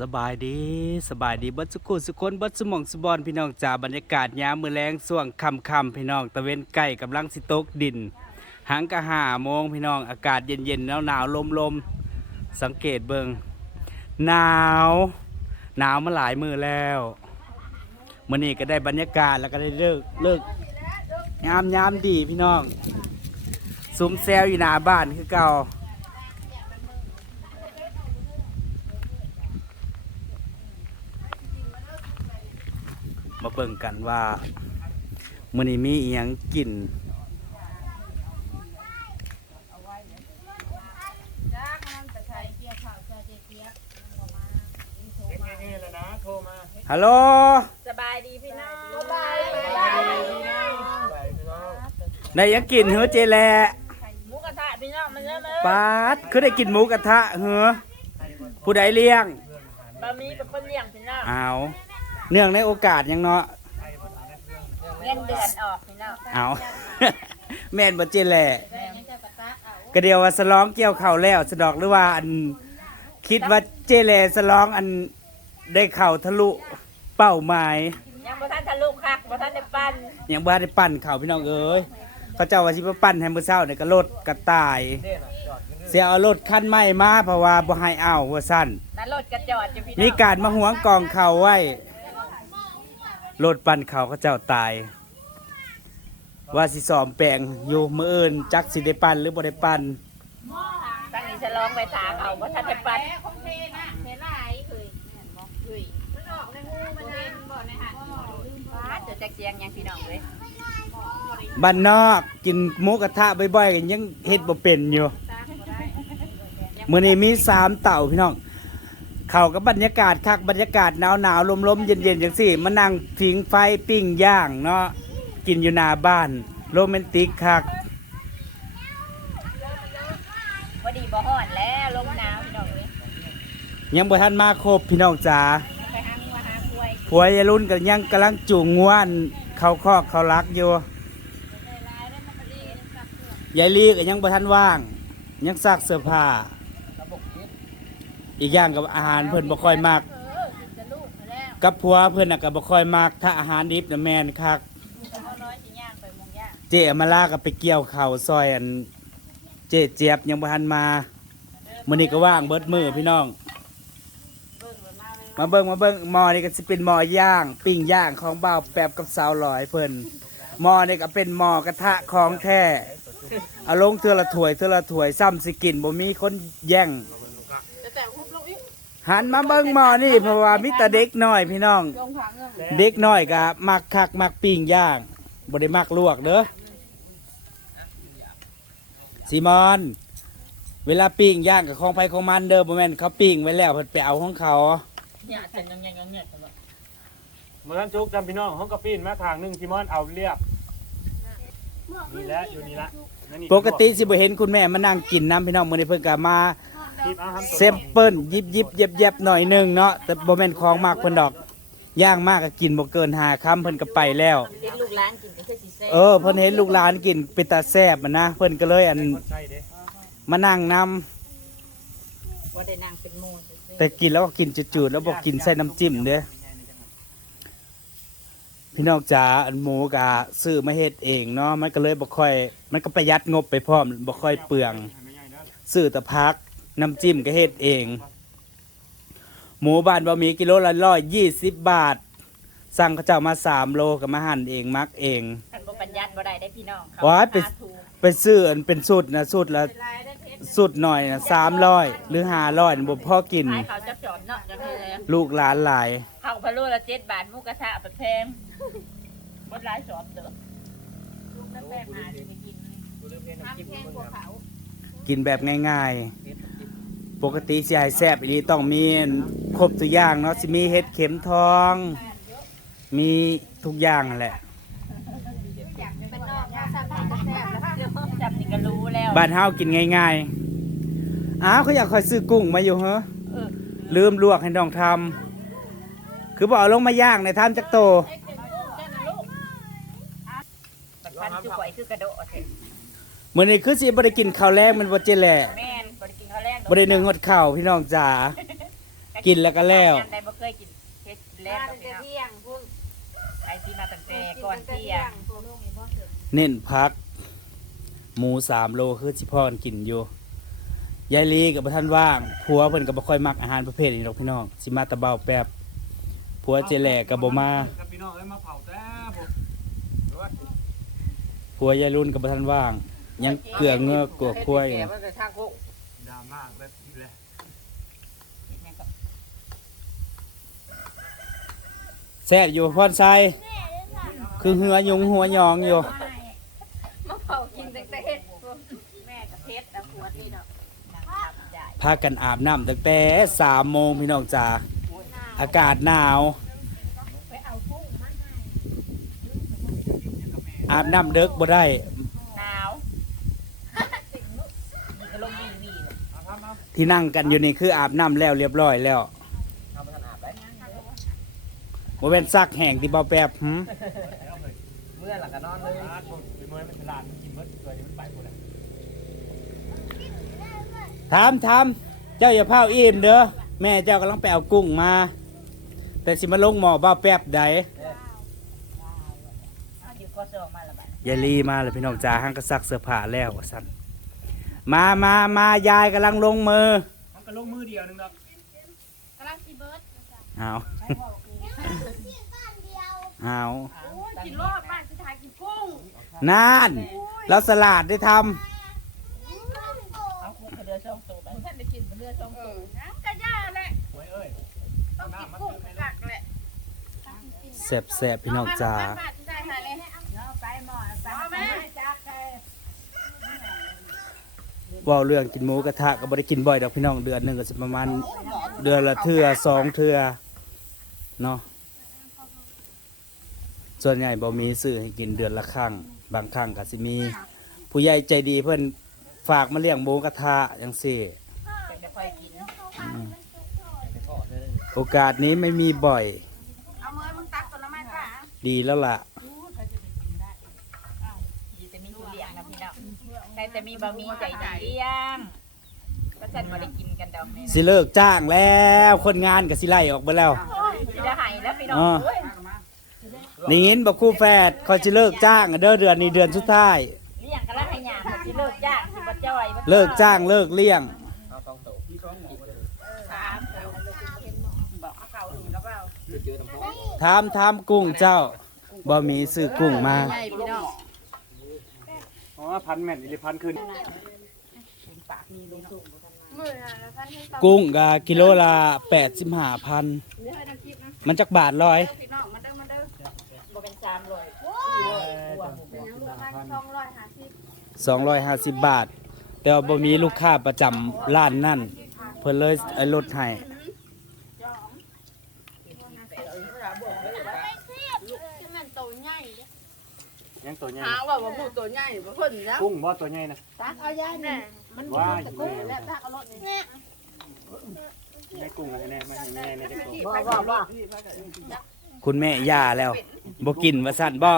สบายดีสบายดีบัดสุขุสุคนบัดสมองสุบอนพี่น้องจ่าบรรยากาศยามมือแรงส่วงคำคำพี่น้องตะเวนไก่กำลังสิตกดินหางกะหาโมงพี่น้องอากาศเย็นเย็นหนาวหนาวลมลมสังเกตเบิงหนาวหนาวมาหลายมือแล้วมื่อนี้ก็ได้บรรยากาศแล้วก็ได้เลิกเลิกยามยามดีพี่น้องซุ้มแซวอยู่หน้าบ้านคือเก่า มาเบิ่งกันว่ามื้อนี้มีอีหยังกินฮัลโหลสบายดีพี่น้องได้หยังกินเฮ้อเจแลหมูกระทะพี่น้องมันเยอะเลยปาดคือได้กินหมูกระทะเฮ้อผู้ใดเลี้ยงบะหมี่เป็นคนเลี้ยงพี่น้องเอา เนื่องในโอกาสหยังเนาะเงินเดือนออกพี่น้องเอา แม่นบ่เจแลก็เดียวว่าสลองเกี่ยวข้าวแล้วสะดอกหรือว่าอันคิดว่าเจแลสลองอันได้เข้าทะลุเป้าหมาย ยังบ่ทันทะลุคักบ่ทันได้ปั้นยังบ่ได้ปั่นเขาพี่น้องเอ้ยเขาเจ้าว่าสิมาปั่นให้มื้อเช้านี่ก็รถกระต่าย เสียเอารถคันใหม่มาเพราะว่าบ่ให้เอาว่าซั่นนั่นรถกระจอดอยู่พี่น้องมีการมาหวงกองเขาไว้ รถปั่นเขาเขาเจ้าตาย ว่าสิซ้อมแปลงอยู่มื้ออื่นจักสิได้ปั่นหรือบ่ได้ปั่นตั้งนี้จะลองไปถามเอาบ่ทันได้ปั้นป้าดเจะจักเสียงยังพี่น้องเว้ยบ้านนอกกินหมูกระทะบ่อยๆกันยังเฮ็ดบ่เป็นอยู่มื้อนี้มีสามเต่าพี่น้อง เข้ากับบรรยากาศคักบรรยากาศหนาวหนาวลมลมๆเย็นเย็นๆจังสี่มานั่งผิงไฟปิ้งย่างเนาะกินอยู่หน้าบ้านโรแมนติกคักบ่ดีบ่ฮ้อนแล้วลมหนาวพี่น้องเว้ยยังบ่ทันมาครบพี่น้องจ๋าไปหางัวหากล้วยผัวยายรุ่นก็ยังกำลังจูงงวนเข้าคอกเข้ารักอยู่ยายลีก็ยังบ่ทันว่าง ยังซักเสื้อผ้า อีกอย่างกับอาหารเพิ่นบ่ค่อยมักกับผัวเพิ่นน่ะก็บ่ค่อยมักถ้าอาหารดิบน่ะแม่นคักเจอมาลาก็ไปเกี่ยวข้าวซอยอันเจเจี๊ยบยังบ่ทันมามื้อนี้ก็ว่างเบิดมือพี่น้อง มาเบิ่งมาเบิ่งหม้อนี่ก็สิเป็นหม้อย่างปิ้งย่างของบ่าวแปบกับสาวหลอยเพิ่นหม้อนี่ก็เป็นหม้อกระทะของแท้เอาลงเทื่อละถ้วยเทื่อละถ้วยซ้ำสิกินบ่มีคนแย่ง หันมาเบิ่งหม้อนี่เพราะว่ามีแต่เด็กน้อยพี่น้องเด็กน้อยก็มักคักมักปิ้งย่างบ่ได้มักลวกเด้อซีมอน เวลาปิ้งย่างกับของไผของมันเด้อบ่แม่นเขาปิ้งไว้แล้วเพิ่นไปเอาของเขาเนี่ยเป็นยังไงยังไงกันวะเมื่อนั้นจุกจำพี่น้องห้องกระปีนมาทางหนึ่งทิมอนเอาเรียบนี่แหละอยู่นี่ละนั่นนี่ปกติสิบ่เห็นคุณแม่มานั่งกินน้ำพี่น้องมื้อนี้เพิ่นก็มา เซมเปิลยิบยิบเย็บเย็บหน่อยหนึ่งเนาะแต่บ่แม่นของมากเพิ่นดอกย่างมากก็กินบ่เกินหาคำเพิ่นก็ไปแล้วเด็กลูกหลานกินก็คือสิแซ่บเออเพิ่นเห็นลูกหลานกินเป็นตาแซ่บมันนะเพิ่นก็เลยอันมานั่งนำบ่ได้นั่งเป็นหมู่ซื่อแต่กินแล้วก็กินจืดๆแล้วบอกกินใส่น้ำจิ้มเด้พี่น้องจ๋าอันหมูกะซื้อมาเฮ็ดเองเนาะมันก็เลยบ่ค่อย มันก็ประหยัดงบไปพร้อมบ่ค่อยเปลืองซื้อแต่พัก น้ำจิ้มก็เฮ็ดเอง หมูบ้านบะหมี่กิโลละร้อยยี่สิบบาท สั่งเขาเจ้ามาสามโลก็มาหั่นเองมักเองๆคันบ่ปัญญัติบ่ได้ได้พี่น้องเขว้ายไปหถูกไปซื้ออันเป็นสูตรนะสูตรละสูตรหน่อยนะสามร้อยหรือห้าร้อยบ่พอกิน ขายเขาจับจอมเนาะจังเลย ลูกหลานหลายเขาพะโล้ละ7บาทหมูกระทะแบบแพงบ่หลายสอบเด้อลูกน้ำแป้งมาสิไปกินน้ำแพงกว่าเขากินแบบง่ายๆ ปกติสิให้แซ่บอีหลีต้องมีครบทุกอย่างเนาะสิมีเห็ดเข็มทอง มีทุกอย่างนั่นแหละจับนี่ก็รู้แล้ว บ้านเฮากินง่ายๆ อ้าวเขาอยากคอยซื้อกุ้งมาอยู่เหรอเออ ลืมลวกให้น้องทำ คือบอกเอาลงมาย่างในทำจักโต พันจุ๋ยคือกระโดดเถอะมื้อนี้คือสิบ่ได้กินข้าวแรงมันบ่เจแหละ แม่นบ่ได้กิน ข้าวแรกบ่ได้นึ่งฮอดข้าวพี่น้องจ๋าใครกินแล้วก็แล้วยามใดบ่เคยกินเฮ็ดแล้วมาพี่ตั้งแต่น้องเที่ยงพุ่นไอ้ที่มาตั้งแต่ก่อนเที่ยงเน้นพัก หมูสามโลคือสิพ่อกันกินอยู่ยายลีกับท่านว่างผัวเพิ่นก็บ่ค่อยมักอาหารประเภทนี้หรอกพี่น้องสิมาแตะเบาแป๊บผัวเจแหลกก็บ่มาครับพี่น้องเอ้ยมาเผาแต่ผมผัวยายรุ่นกับท่านว่าง ยังเกลือเงือกกลัวกล้วยอยู่ดรา ม่าแบบนี้แหละแซ่บอยู่พรไซคือเหือยุงหัวหยองอยู่มาเผากินตั้งแต่เฮ็ดพุ่นแม่กับเพชรแล้วขวดนี่เนาะนั่งทำได้พากันอาบน้ำตั้งแต่สามโมงพี่น้องจ๋าอากาศหนาว อาบน้ำเด็กบ่ได้ หนาวก็ลงวีวีเลย เอาครับเอา ที่นั่งกันอยู่นี่คืออาบน้ำแล้วเรียบร้อยแล้วเอาไปทานอาบได้บ่เป็นซักแห้งที่เบาแป๊บหึเมื่อหลังก็นอนเลยอาร์ตผมไปเมื่อมันฉลาดมันกินเมื่อเกิดมันไปหมดเลยถามถามเจ้าอย่าเผาอิ่มเด้อแม่เจ้ากำลังไปเอากุ้งมา แต่สิมาลงหมอเบาแป๊บใดเอาอยู่ก็ซองมาละบาดยายลีมาเลยพี่น้องจ๋าห้างก็ซักเสื้อผ้าแล้วว่าซั่น มามามายายกำลังลงมือมันก็ลงมือเดียวนึงดอกกำลังสิเบิดเอาเอากินรอดบ้านสิทายกินกุ้งนานเราสลัดได้ทเอาคุกเดือช่องตัวไปท่านได้กินเดือช่องเอตัวอน้ำกระย่าแหละหวยเอ้ยต้องกินกุ้งกักแหละำแซ่บแซ่บพี่น้องจ๋าบ้านสิทายหาเลยไปหมอไป เอาแม่จักไปเว่าเรื่องกินหมูกระทะก็บ่ได้กินบ่อยดอกพี่น้องเดือนหนึงก็สิประมาณเดือนละเทื่อสองเทื่อเนาะส่วนใหญ่บ่มีซื้อให้กินเดือนละครั้งบางครั้งก็สิมี ผู้ใหญ่ใจดีเพิ่นฝากมาเลี้ยงหมูกระทะจังซี่จะค่อยกินอืมโอกาสนี้ไม่มีบ่อย เอามือมึงตักตัวน้ำมันค่ะ ดีแล้วล่ะ ดีจะมีทุเรียนนะพี่น้อง ใครจะมีบะหมี่ใจดีเลี้ยงก็ฉันมาได้กินกันดอกนี่สิเลิกจ้างแล้วคนงานก็สิไล่ออกไปแล้ว สิจะหายแล้วพี่น้องอ่าเอ้ยนี่ยินบอกครู่แฝดเขาจะเลิกจ้างเด้อเดือนนี้เดือนสุดท้าย เลี้ยงกันแล้วให้ยามสิเลิกจ้างสิบ่จ้อยบ่เลิกจ้างเลิกเลี้ยง ถามบอกเอาเขาอื่นกับเราถามถามกุ้งเจ้าบ่มีซื้อกุ้งมา ใหญ่พี่น้อง อ๋อพันแม่นอิริพันขึ้นมือนะแล้วท่านให้ตักกุ้งกะกิโลละแปดสิบห้าพันเดี๋ยวให้น้ำคลิปนะมันจักบาทร้อยพี่น้องมาเด้อมาเด้อบ่เป็นสามร้อยเป็นยังเหลือพันสองร้อยห้าสิบสองร้อยห้าสิบบาท แต่ว่าบ่มีลูกค้าประจำร้านนั่น เพิ่นเลยไอ้ลดให้ ที่มันโตใหญ่ ยังตัวใหญ่หาว่าว่าผู้ตัวใหญ่บ่เพิ่นนะกุ้งว่าตัวใหญ่นะตักเอาย่าแน่มันว่าตะกุ้งและตักเอารถนี่แม่กุ้งอะไรแน่ไม่แม่ในเด็กตัวบ่บ่บ่คุณแม่ย่าแล้วบ่กินว่าสั่นบ่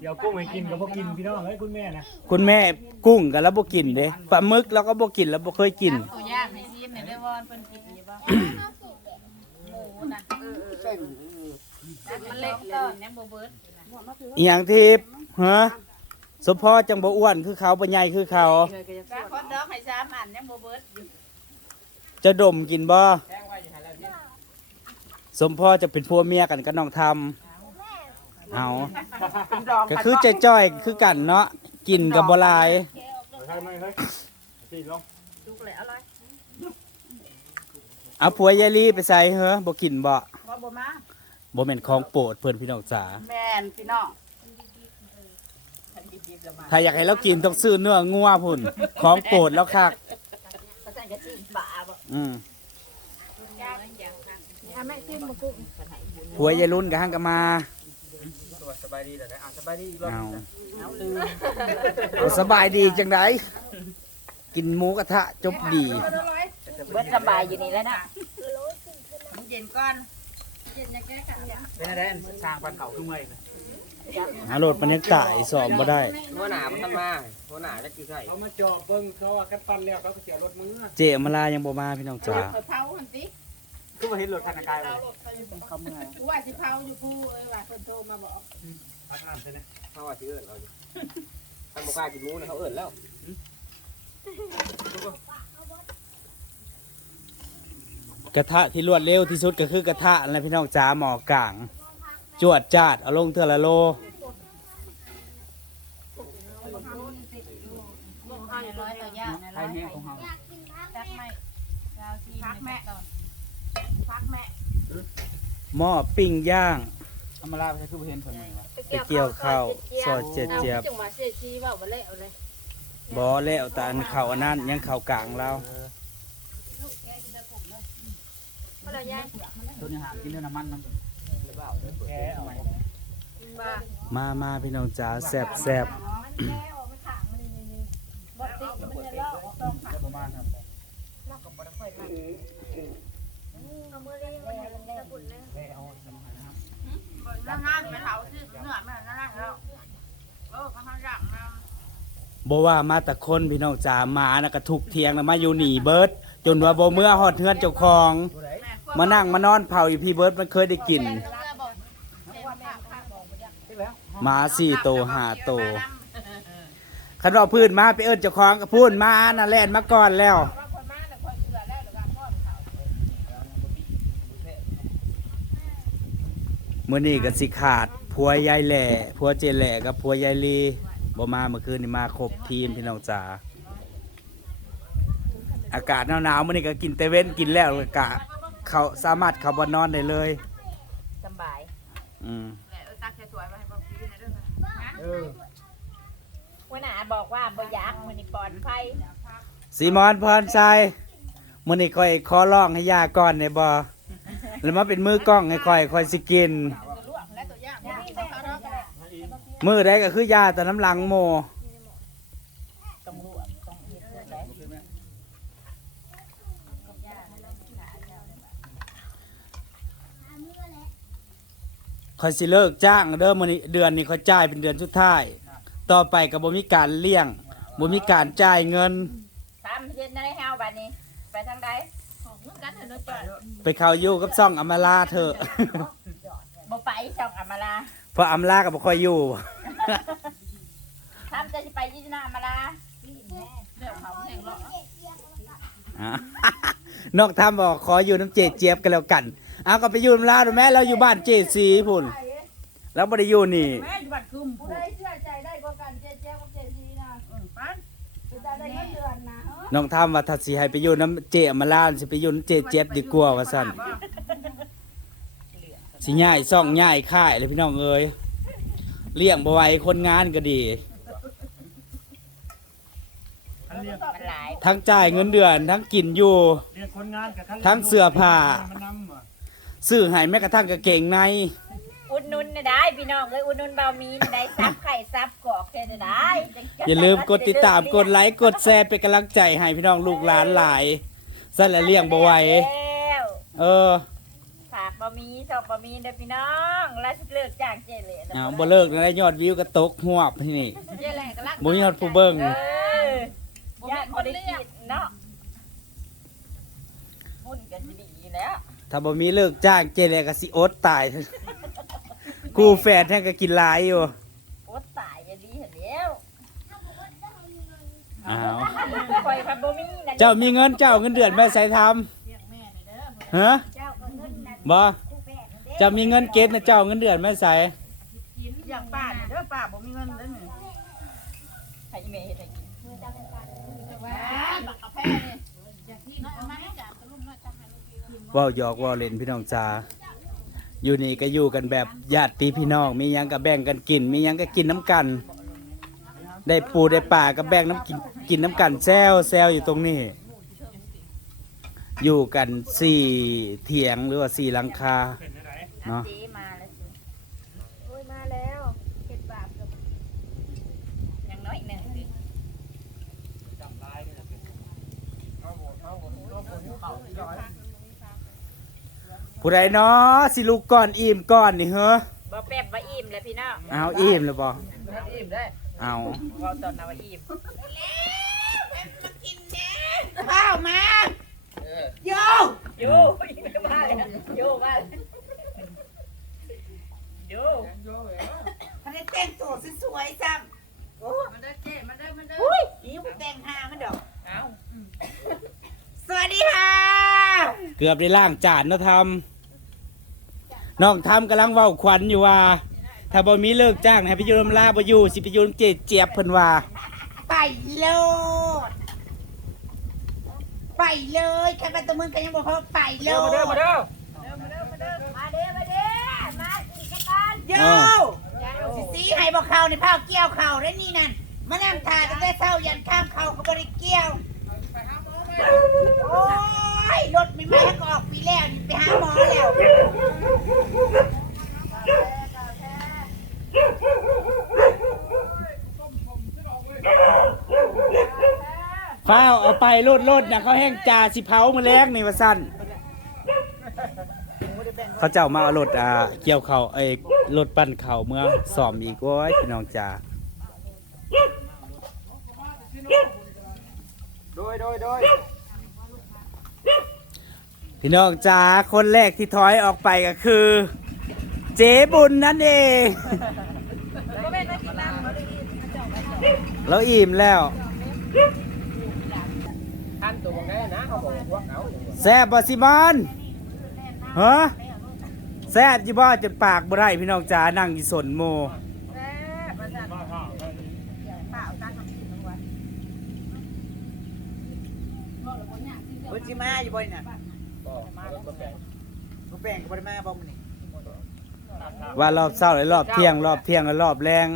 เดี๋ยวกุ้งให้กินกับพวกกินพี่น้องเฮ้ยคุณแม่นะคุณแม่กุ้งก็แล้วบ่กินเด้ปลาหมึกแล้วก็บ่กินแล้วบ่เคยกินตัวย่างให้ซีมได้วอนเพิ่นกินดีบ่หมูนะมันเล็กเลยยังบ่เบิด อีหยังที่ฮะสมพอจังบ่อ้วนคือเขาบ่ใหญ่คือเขากะคนดอกให้3อันยังบ่เบิดอยู่จะดมกินบ่สมพ่อจะเป็นผัวเมียกันกับน้องทำเอาก็คือจะจ้อยคือกันเนาะกินกับบหลาย ใช่ไหมเฮ้ยสี่ลงจุกเลยอร่อยเอาผัวยายลีไปใส่เฮ้อบ่กินบ่บ่บ่มา บ่แม่นของโปรดเพิ่นพี่น้องจ๋าแม่นพี่น้องฉันดิบๆแล้วมาถ้าอยากให้เรากินต้องซื้อเนื้องัวพุ่น ของโปรดแล้วคักก็ฉันก็สิบ่าบ่อืมย่างอย่างนั้นนี่แม่ซิมมากุ้งฉันให้บุญผัวยายรุ่นกับหังก็มาสบายดีแต่ได้อะสบายดีอีกรอบเอาเอาลืมเอาสบายดีจังไดกินหมูกระทะจบดีเบิดสบายอยู่นี่แล้วนะเย็นก่อน เย็นจะแก้กันเป็นอะไรสร้างพันเขาขึ้นมาอีกนะเหารถมันยังตายสอบบ่ได้หัวหน้ามันทำมาหัวหน้าจะคือใส่เขามาจอเบิ้งเขาว่ากันปั้นแล้วเขาก็เสียรถมือเจมาลายังบ่มาพี่น้องจ๋าเผาหันติคือมาเห็นรถธนากายเลยเขาเมื่อยว่าสิเผาอยู่ผู้เอ้ยว่าคนโทรมาบอกทางอ่านใช่ไหมเขาว่าสิเอิ้นเราอยู่ท่านบอกกล้ากินหมูนะเขาเอิ้นแล้ว กระทะที่รวดเร็วที่สุดก็คือกระทะอะไรพี่น้องจ๋าหมอกลาง จวดจาดเอาลงเทื่อละโลข้าวอย่างร้อยต่อยากนะร้อยจักไม่พักแม่พักแม่หม้อปิ้งย่างธรรมดาไปคือเห็นคนนี้วะไปเกี่ยวข้าวซอยเจ็ดเจียบจังหวะเสียชีว่าบ่เละเอาเลยบ่แล้วแต่อันข้าวอันนั้นยังข้าวกลางแล้วเพราะ เราย่างตัวนี้หามกินเนื้อน้ำมันน้ำแกเอาไว้บ้ามามาพี่น้องจ๋าแซ่บแซ่บมันแก้ออกมาถางมันนี่นี่บ่ติมันจะเลาะออกต้องแล้วประมาณครับเราก็บ่ได้ค่อยมาเอามือเลี้ยงมันจะบุญเลยแกเอาสบแล้านไปเผาซื้อเนื้อแม่นั่นแล้วเออเขามาบ่ว่ามาแต่คนพี่น้องจ๋าหมานะก็ทุกเทียงนะมาอยู่หนีเบิร์ดจนว่าบ่เมื่อฮอดเฮือนเจ้าของ มานั่งมานอนเผาอยู่พี่เบิร์ดมันเคยได้กินหมาสี่โตวห้าโตวคันว่าพื้นมาไปเอิ้นเจ้าของก็พูนมาน่ะแล่นมาก่อนแล้ว มื่อนี้ก็สิขาดผัวยายแหล่ผัวเจแหล่กับผัวยายลีบ่มาเมื่อคืนนี่มาครบทีมพี่น้องจ๋าอากาศหนาวๆมื่อนี้ก็กินเตเว้นกินแล้วกะ เขาสามารถเข้าบ่นอนได้เลยสบายอืมตักสวยมาให้บ่กินนะเด้อเออหัวหน้าบอกว่าบ่อยากมันนี่ปลอดภัยสีมอนพรชัยมื่อนี้ค่อยขอร้องให้ยาก่อนได้บ่แล้วมาเป็นมือกล้องให้ค่อยค่อยสิกินและตัวย่างบ่มีแม่เขาเนาะก็ได้มือได้ก็คือยาแต่น้ำหลังโม ต้องลวกต้องเฮ็ดเพื่อได้ ค่อยสิเลิกจ้างเด้อมื้อนี้เดือนนี้ค่อยจ่ายเป็นเดือนสุดท้าย ต่อไปก็บ่มีการเลี้ยงบ่มีการจ่ายเงิน ตามเฮ็ดในเฮาบัดนี้ ไปทางใดของเงินกันเถอะเนาะจอดไปเข้าอยู่กับซ่องอำมาลาเถอะ บ่ไปช่องอำมาลาเพราะอำลาก็บ่ค่อยอยู่ ทำจะสิไปยี่หน้าอำมาลาเดี๋ยวเขาแห่งเลาะอะนอกทำบอกขออยู่น้ำเจเจี๊ยบกันแล้วกัน เอาก็ไปอยู่น้ำลาดูแม่เราอยู่บ้านเจสีพุ่นแล้วบ่ได้อยู่นี่ แม่อยู่บ้านคุมผู้ใดเชื่อใจได้กว่ากันเจ๊เจ๊กับเจ๊ซีนะเออปันจะได้เงินเดือนนะเออน้องทำว่าถ้าสิให้ไปอยู่น้ำเจอำมาลาสิไปอยู่น้ำเจเจี๊ยบดีกว่าว่าซั่นสิย้ายซ่องย้ายค่ายเลยพี่น้องเอ้ยเลี้ยงบ่ไหวคนงานก็ดี อันเรียกมันหลายทั้งจ่ายเงินเดือน ทั้งกินอยู่ เรียกคนงานกับทั้งเสื้อผ้า มันนำอะ ซื้อให้แม้กระทั่งกางเกงใน อุดหนุนน่ะได้พี่น้องเอ้ยอุดหนุนเบามีน่ะได้ซับไข่ซับกอกแค่ได้อย่าลืมกดติดตามกดไลค์กดแชร์เป็นกำลังใจให้พี่น้องลูกหลานหลายสั่นละเลี้ยงบ่ไหวแล้วเออฝากบะหมี่ชอบบะหมี่เด้อพี่น้องแล้วสิเลิกจ้างเจเลยเอาบ่เลิกนะได้ยอดวิวก็ตกหวบที่นี่เจ๊แหละก็รักบ่มียอดผู้เบิ่งเออญาติบ่ได้คิดเนาะบุญกันสิดีอยู่แล้ว ถ้าบ่มีเลิกจ้างเจเลยก็สิอดตายกูแฟนแท้ก็กินหลายอยู่อดตายก็ดีเห็นแล้วอ้าวคอยพับบ่มีนั่นเจ้ามีเงินเจ้าเงินเดือนไม่ใส่ทำเลี้ยงแม่เด้อฮะบ่เจ้ามีเงินเก็บนะเจ้าเงินเดือนไม่ใส่กินอย่างป้าเนี่ยเด้อป้าบ่มีเงินเด้อนี่ให้อีเมย์เฮ็ดให้กินว่าบักกาแฟนี่ ว้าหยอกเว้าเล่นพี่น้องจ๋าอยู่นี่ก็อยู่กันแบบญาติพี่น้อง มีหยังก็แบ่งกันกิน มีหยังก็กินน้ำกัน ได้ปูได้ป่าก็แบ่งน้ำกินกินน้ำกันแซวแซวอยู่ตรงนี้ อยู่กันสี่เถียงหรือว่าสี่หลังคาเป็นอะไรเนาะ เจ๊มาแล้วสิโอ้ยมาแล้วเฮ็ดบาปกับอย่างน้อยหนึ่งสิ จำลายกันเป็น ผู้ใดเนาะสิลูกก่อนอิ่มก่อนนี่เหรอบ่ไปป๊บว่าอิ่มแล้วพี่น้องเอาอิ่มแล้วบ่อิ่มได้เอาเราตอนนั้นว่าอิ่มข้าวมาโยโยไม่มาเลยโยมาเลยโยมันได้แต่งตัวสวยๆซ้ำโอ้มันได้เจ๊มันได้มันได้อุ้ยยิ้มแต่งหามันดอกเอ้าสวัสดีค่ะ เกือบได้ล้างจานเนาะทำ น้องทำกำลังเว้าขวัญอยู่ว่า ถ้าบ่มีเลิกจ้างให้ไปอยูนำลาบ่อยู่สิไปอยูนำเจเจี๊ยบเพิ่นว่า ไปโลด ไปเลยแค่ไปตัวมึงก็ยังบอกว่าไปโลเด้อมาดเด้อมาเด้อมาเด้อมาเด้อมาเด้อมากินกันบ้านโยสิซีให้บอกเขาในผ้าเกี่ยวเขาได้นี่นั่นมานั่งทาตั้งแต่เช้ายันข้ามเขาก็บริเกี่ยว โอ้ยรถไม่มาให้ก็ออกปีแล้วนี่ไปหาหมอแล้ว ฟ้าวเอาไปโลดโลดนะเขาแห้งจ่าสิเผามาแล้งนี่ว่าสั่นเขาเจ้ามาเอารถอ่าเกี่ยวเขาวไอ้รถปั้นเขาวเมื่อสอมอีกโอ้ยพี่น้องจ่าโดยโดยโดยพี่น้องจ่าคนแรกที่ถอยออกไปก็คือ เจ๊บุญนั่นเองแล้วอิ่มแล้ว ท่านตัวมึงได้นะเขาบอกว่าเขาแซ่บบ่สิมอนฮะแซ่บจิบ่จนปากบ่ได้พี่น้องจ๋านั่งอยู่สนโมเพิ่นสิมาอยู่บ่น่ะบอกก็แปลงบ่แป้งก็บ่ได้มาบ่มื้อนี้ว่ารอบเช้าและรอบเที่ยงรอบเที่ยงและรอบแรง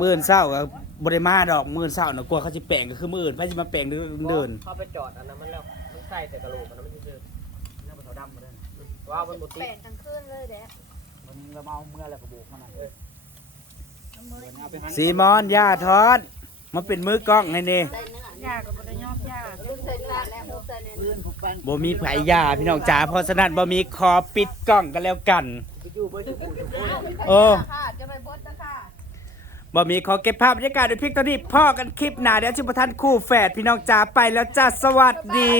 มื้ออนเช้าก็ บ่ได้มาดอกมื้ออนเช้าน่ะกลัวเขาสิแปลงก็คือมื้ออื่นไผสิมาแปลงเดินเดินเขาไปจอดอันนั้นมันแล้วมันใส่แต่กระโหลกอันนั้นมันชื่อๆแล้วมันเท่าดำมาเลยว้าวมันบุตรแปดทั้งคืนเลยเด้มันเราเมาเมื่อแล้วก็บุกมันน่ะเออสีมอนย่าทอดมาเป็นมือกล้องให้นี่ยาก็บ่ได้ยอบยาลูกใส่ตาแล้วลูกใส่เนี่ยเพื่อนผู้ปันบ่มีไผย่าพี่น้องจ๋าเพราะฉะนั้นบ่มีขอปิดกล้องกันแล้วกันไปอยู่เบ่ทุกผู้ทุกคนโอ้ค่ะจะไป บ่มีขอเก็บภาพบรรยากาศด้วยพิกตอนนี้พ่อกันคลิปหนาเดี๋ยวชิบทันคู่แฝดพี่น้องจ๋าไปแล้วจ้าสวัสดี